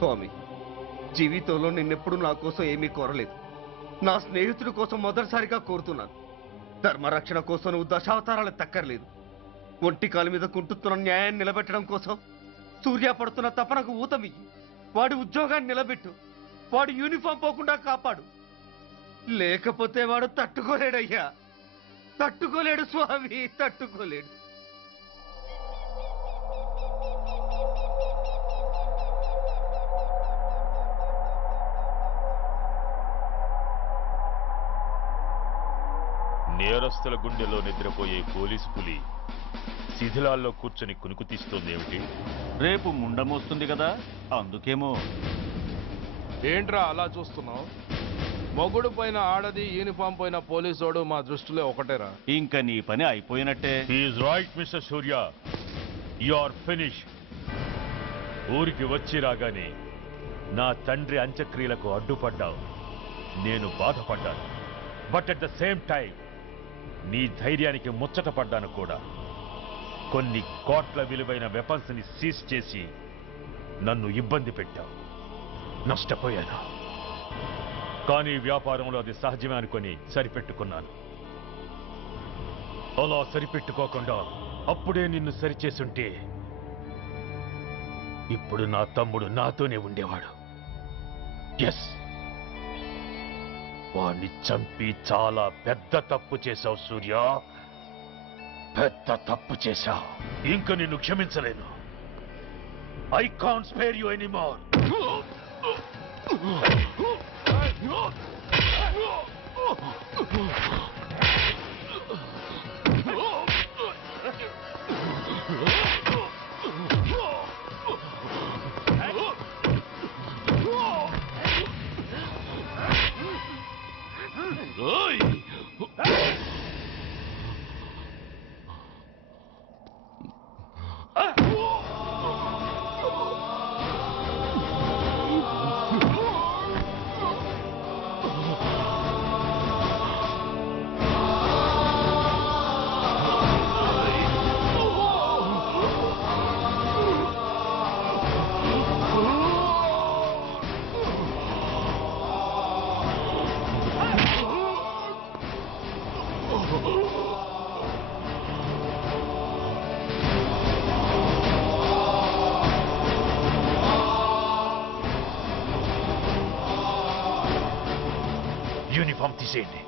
స్వామి, జీవితంలో నిన్నెప్పుడు నా కోసం ఏమీ కోరలేదు. నా స్నేహితుడి కోసం మొదటిసారిగా కోరుతున్నాను. ధర్మరక్షణ కోసం నువ్వు దశావతారాలు తక్కర్లేదు. ఒంటి కాలు మీద కుంటుతున్న న్యాయాన్ని నిలబెట్టడం కోసం సూర్య పడుతున్న తపనకు ఊతమియ్యి. వాడి ఉద్యోగాన్ని నిలబెట్టు. వాడి యూనిఫామ్ పోకుండా కాపాడు. లేకపోతే వాడు తట్టుకోలేడయ్యా, తట్టుకోలేడు స్వామి, తట్టుకోలేడు. నేరస్తుల గుండెలో నిద్రపోయే పోలీసు పులి శిథిలాల్లో కూర్చొని కునుకు తీస్తోందేమిటి? రేపు ముండమొస్తుంది కదా, అందుకేమో. ఏంట్రా అలా చూస్తున్నావు? మొగుడు పైన ఆడది, యూనిఫామ్ పైన పోలీసోడు మా దృష్టిలో ఒకటేరా. ఇంకా నీ పని అయిపోయినట్టే. He's right mister Surya, you are finish. ఊరికి వచ్చి రాగానే నా తండ్రి అంత్యక్రియలకు అడ్డుపడ్డావు. నేను బాధపడ్డాను. But at the same time నీ ధైర్యానికి ముచ్చట పడ్డాను కూడా. కొన్ని కోట్ల విలువైన వెపన్స్ ని సీజ్ చేసి నన్ను ఇబ్బంది పెట్టావు. నష్టపోయాను. కానీ వ్యాపారంలో అది సహజమే అనుకొని సరిపెట్టుకున్నాను. అలా సరిపెట్టుకోకుండా అప్పుడే నిన్ను సరిచేసుంటే ఇప్పుడు నా తమ్ముడు నాతోనే ఉండేవాడు. ఎస్, వాణ్ణి చంపి చాలా పెద్ద తప్పు చేశావు సూర్య, పెద్ద తప్పు చేశావు. ఇంక నిన్ను క్షమించలేను. I can't spare you anymore. Uniform తీసేయండి.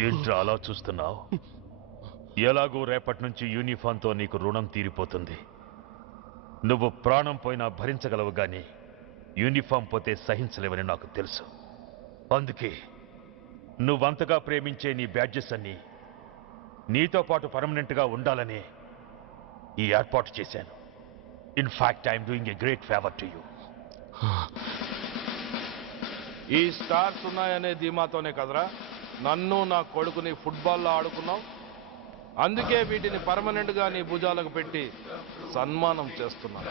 ఏంట్రా అలా చూస్తున్నావు? ఎలాగో రేపటి నుంచి యూనిఫామ్తో నీకు రుణం తీరిపోతుంది. నువ్వు ప్రాణం పోయినా భరించగలవు గాని యూనిఫామ్ పోతే సహించలేవని నాకు తెలుసు. అందుకే నువ్వంతగా ప్రేమించే నీ బ్యాడ్జెస్ అన్ని నీతో పాటు పర్మనెంట్గా ఉండాలని ఈ ఏర్పాటు చేశాను. In fact I'm doing a great favour to you. ఈ స్టార్స్ ఉన్నాయనే ధీమాతోనే కదరా నన్ను నా కొడుకుని ఫుట్బాల్లో ఆడుకున్నావు. అందుకే వీటిని పర్మనెంట్ గా నీ భుజాలకు పెట్టి సన్మానం చేస్తున్నాను.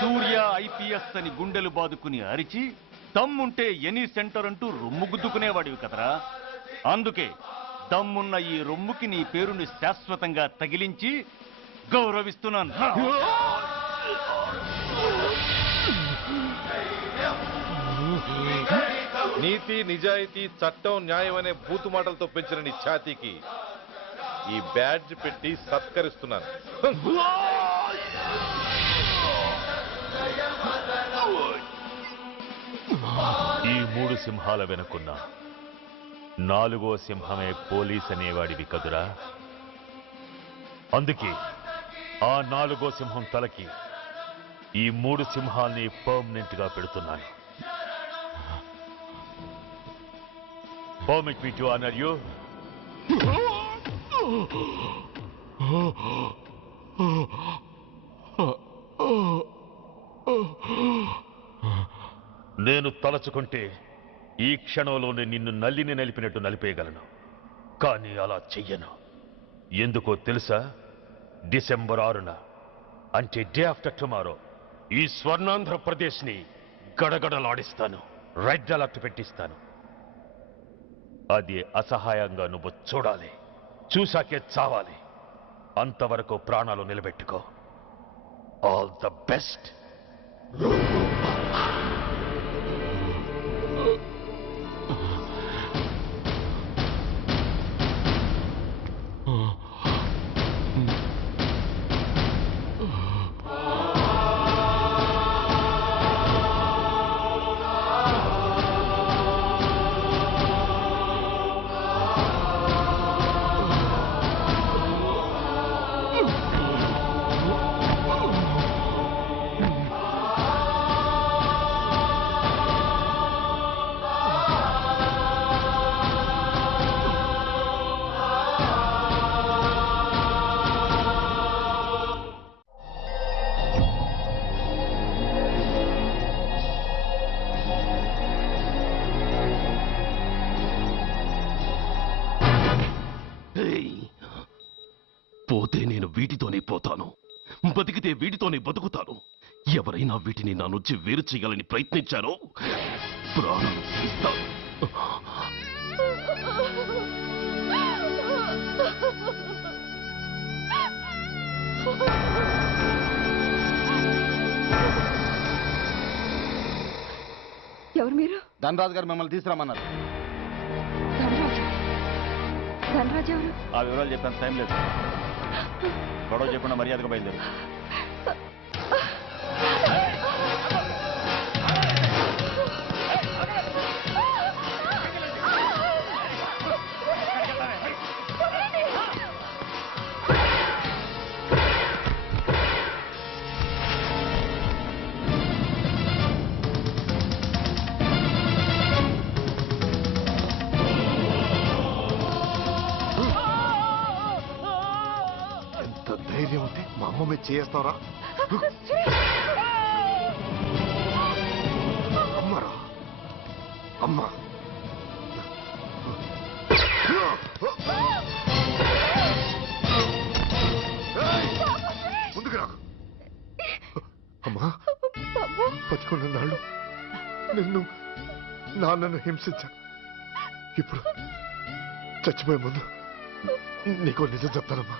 సూర్య ఐపీఎస్ అని గుండెలు బాదుకుని అరిచి దమ్ముంటే ఎనీ సెంటర్ అంటూ రొమ్ము గుద్దుకునేవాడివి కదరా. అందుకే దమ్మున్న ఈ రొమ్ముకి నీ పేరుని శాశ్వతంగా తగిలించి గౌరవిస్తున్నాను. నీతి, నిజాయితీ, చట్టం, న్యాయం అనే బూతు మాటలతో పెంచిన నీ ఛాతీకి ఈ బ్యాడ్జ్ పెట్టి సత్కరిస్తున్నాను. ఈ మూడు సింహాల వెనుకున్న నాలుగో సింహమే పోలీస్ అనేవాడివి కదురా. అందుకే ఆ నాలుగో సింహం తలకి ఈ మూడు సింహాల్ని పర్మనెంట్ గా పెడుతున్నాను. Permit me to honor you. నేను తలచుకుంటే ఈ క్షణంలోనే నిన్ను నల్లిని నలిపినట్టు నలిపేయగలను. కానీ అలా చెయ్యను. ఎందుకో తెలుసా? డిసెంబర్ 6న అంటే డే ఆఫ్టర్ టుమారో ఈ స్వర్ణాంధ్రప్రదేశ్ని గడగడలాడిస్తాను. రెడ్ అలర్ట్ పెట్టిస్తాను. అది అసహాయంగా నువ్వు చూడాలి. చూశాకే చావాలి. అంతవరకు ప్రాణాలు నిలబెట్టుకో. All the best. పోతే నేను వీటితోనే పోతాను, బతికితే వీటితోనే బతుకుతాను. ఎవరైనా వీటిని నా నుంచి వేరు చేయాలని ప్రయత్నించారో ప్రాణం తీస్తాను. ఎవరు మీరు? ధనరాజు గారు మిమ్మల్ని తీసుకురామన్నారు. ధనరాజు? ధనరాజు ఎవరు? ఆ వివరాలు చెప్పేంత టైం లేదు. గొడవ చెప్పకుండా మర్యాదగా బయలుదేరు. ధైర్యం ఉంటే మా అమ్మ మీద చేస్తావరా? అమ్మరా అమ్మ. ముందుకు రా అమ్మా. బతికున్న నాళ్ళు నిన్ను నాన్నను హింసించాను. ఇప్పుడు చచ్చిపోయే ముందు నీకో నిజం చెప్తానమ్మా.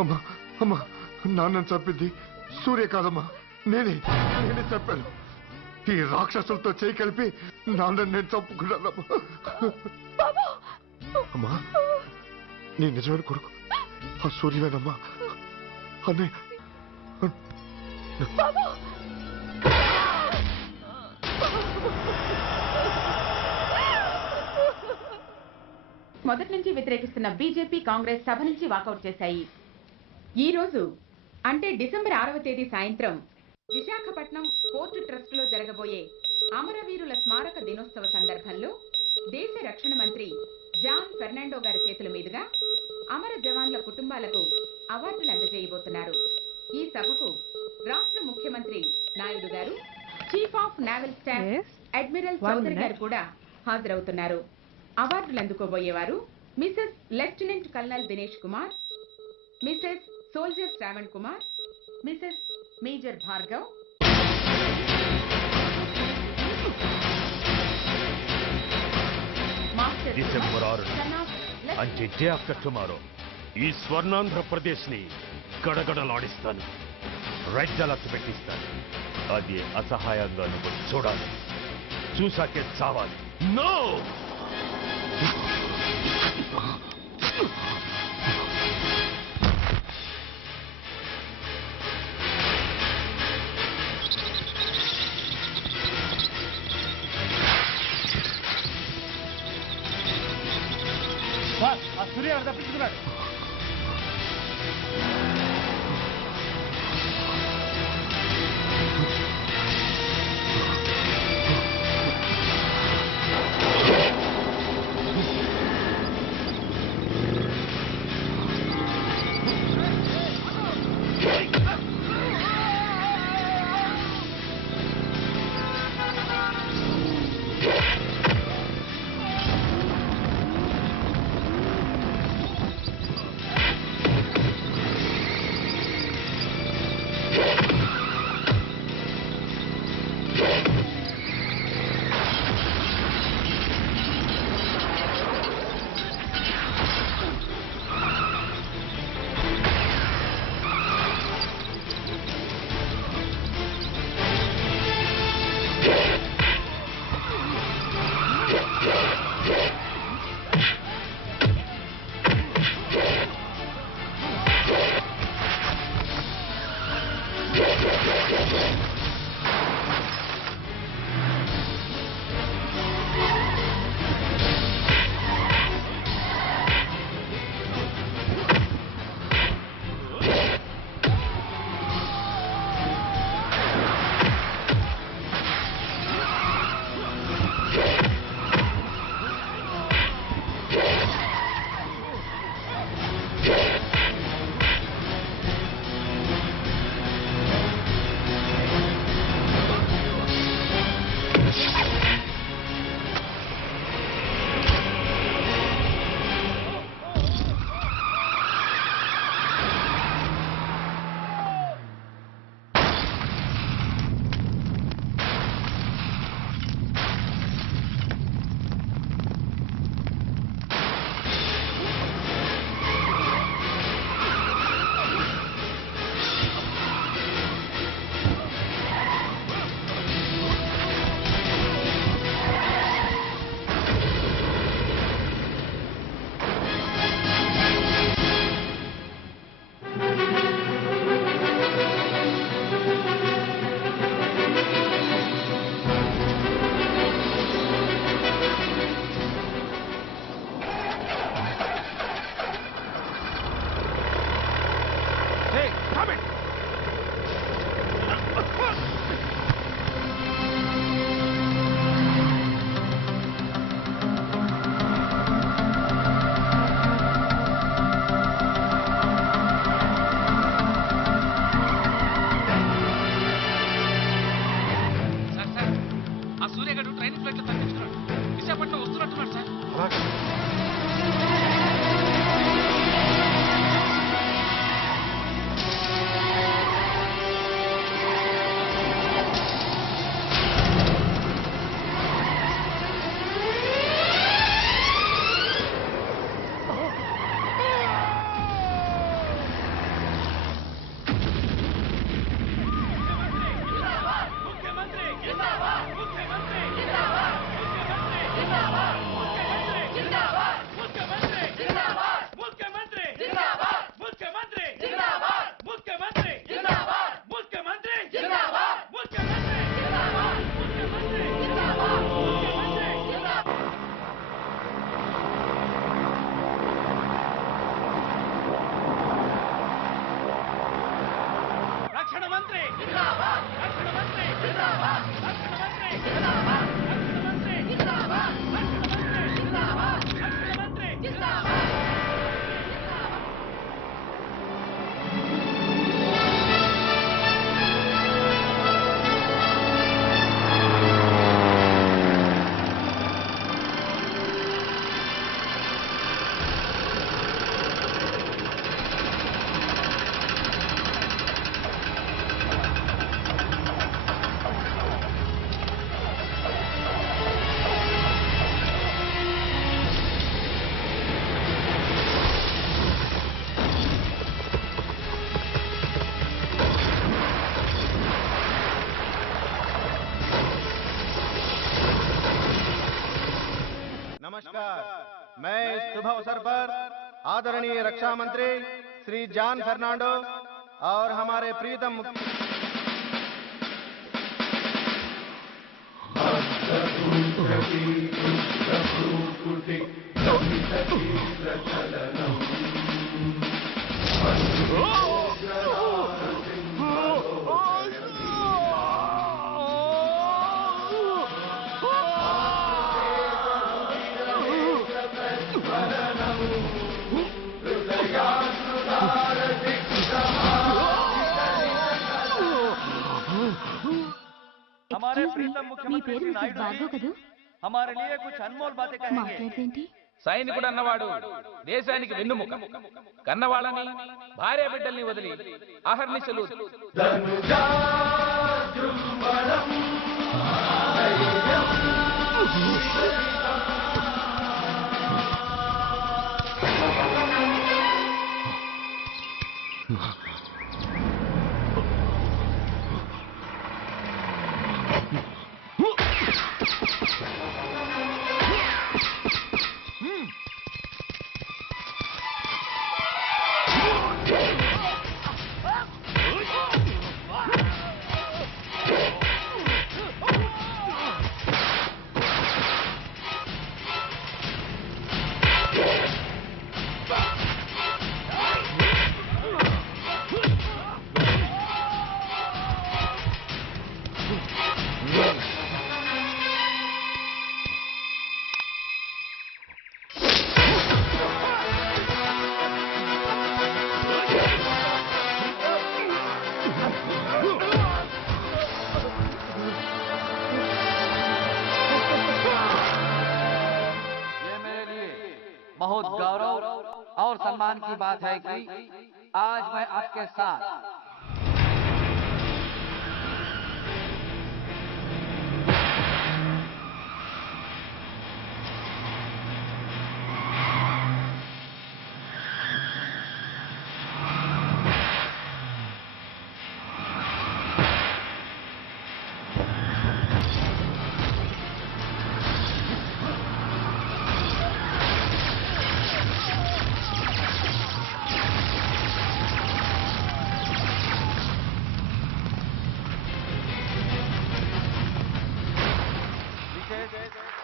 అమ్మా అమ్మా, నాన్నను చంపింది సూర్య కాదమ్మా, నేనే చంపాను. ఈ రాక్షసులతో చేయి కలిపి నాన్నను నేను చంపుకున్నానమ్మా. అమ్మా, నీ నిజమైన కొడుకు ఆ సూర్యవేనమ్మా. అన్నయ్య మొదటి నుంచి వ్యతిరేకిస్తున్న బీజేపీ, కాంగ్రెస్ సభ నుంచి వాకౌట్ చేశాయి. ఈ రోజు అంటే డిసెంబర్ 6వ తేదీ సాయంత్రం విశాఖపట్నం పోర్టు ట్రస్టులో జరగబోయే అమరవీరుల స్మారక దినోత్సవ సందర్భంలో దేశ రక్షణ మంత్రి జాన్ ఫెర్నాండో గారి చేతుల మీదుగా అమర జవాన్ల కుటుంబాలకు అవార్డులు అందజేయబోతున్నారు. ఈ సభకు రాష్ట్ర ముఖ్యమంత్రి నాయుడు గారు, chief of naval staff admiral Chowdary గారు కూడా హాజరవుతున్నారు. అవార్డులు అందుకోబోయేవారు Mrs lieutenant colonel Dinesh Kumar, Mrs soldier Shravan Kumar, Mrs major Bhargav, master December 6 అంటే డే ఆఫ్టర్ టుమారో ఈ స్వర్ణాంధ్రప్రదేశ్ని గడగడలాడిస్తాను. రెడ్ అలర్ట్ పెట్టిస్తాను. అది అసహాయంగా నువ్వు చూడాలి. చూశాకే చావాలి. నో! ఆ సూర్య తప్పించుకున్నాడు. ఆ సూర్యగడు ట్రైనింగ్ ఫ్లైట్ లో తప్పించుకున్నాడు. విశాఖపట్నం వస్తున్నట్టున్నాడు సార్. मैं इस शुभ अवसर पर आदरणीय रक्षा मंत्री श्री जॉन फर्नांडो और हमारे प्रीतम हमारे प्रीतम मुख्यमंत्री श्री नायडू जी हमारे लिए कुछ अनमोल बातें कहेंगे. సైనికుడు అన్నవాడు దేశానికి వెన్నుముక. కన్నవాళ్ళని భార్య బిడ్డల్ని వదిలి అహర్నిశలు बहुत गौरव और सम्मान की बात है कि आज मैं आपके साथ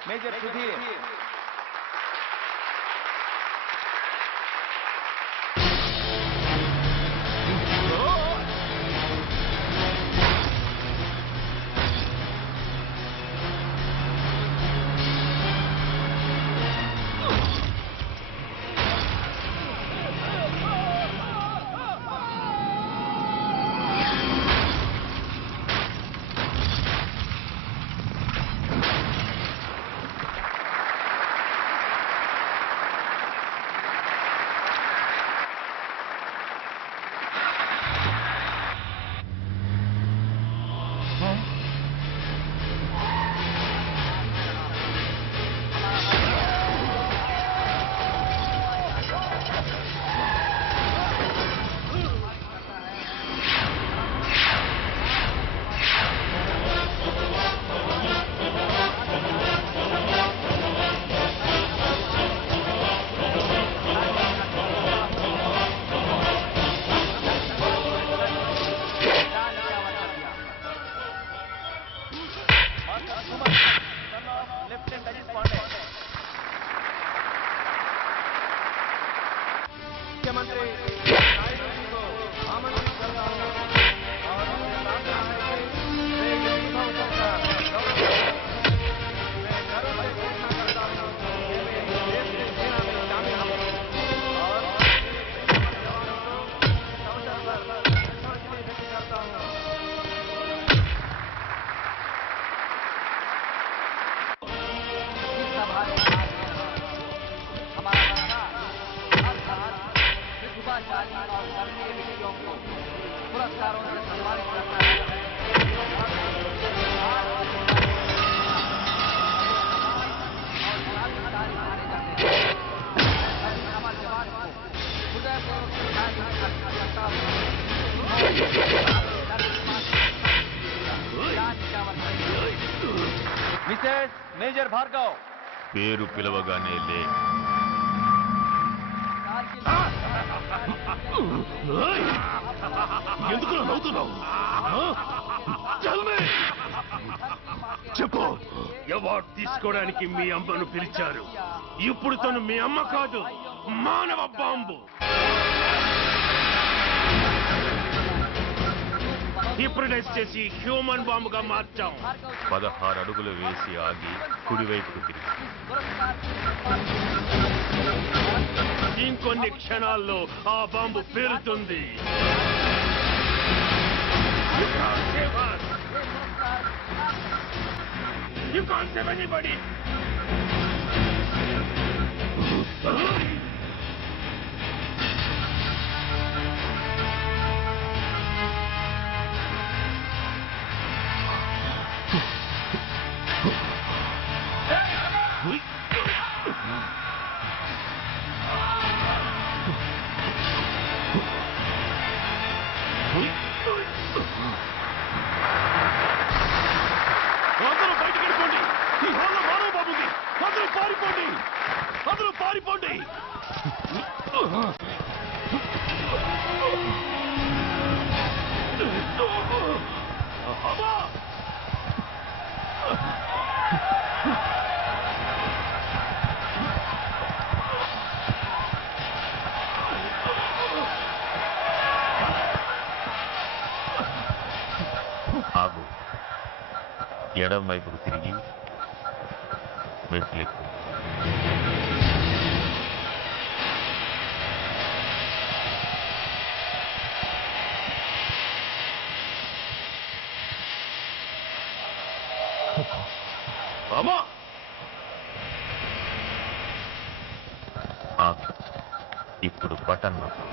मेजर सुधीर मुख्यमंत्री नायडू जी को आमंत्रित करता हूं और उनसे प्रार्थना है कि वे इस शुभ अवसर का गौरव करें। मैं गर्व से घोषणा करता हूं कि वे इस देश की सेना में शामिल होंगे और जवानों को इस अवसर पर श्रद्धांजलि व्यक्त करता हूं। इस सभा में हमारा सरकार हर साल प्रतिभाशाली और कर्मठ व्यक्तियों को पुरस्कारों से सम्मानित करता है। और क्रांतिकारी माने जाते हैं। मैं अमर जवान को हृदयपूर्वक श्रद्धांजलि अर्पित करता हूं। మిసెస్ మేజర్ భార్గవ్ పేరు పిలవగానే లే. ఎందుకు నవ్వుతున్నావు? చెప్పు. అవార్డు తీసుకోవడానికి మీ అమ్మను పిలిచారు. ఇప్పుడు తను మీ అమ్మ కాదు, మానవ బాంబు. హిప్రటైజ్ చేసి హ్యూమన్ బాంబుగా మార్చాం. 16 అడుగులు వేసి ఆగి కుడివైపుకు తిరిగి ఇంకొన్ని క్షణాల్లో ఆ bomb పేలుతుంది. You can't save anybody. అందరూ బయటికి వెళ్ళిపోండి. ఈ హాల్లో మానవ బాబు ఉంది. అందరూ పారిపోండి. అందరూ పారిపోండి. అమ్మా! ఆగు. ఎడం వైపుకు తిరిగి మెట్లెక్కు. అమ్మా! ఆగు. ఇప్పుడు బటన్ నొక్కు.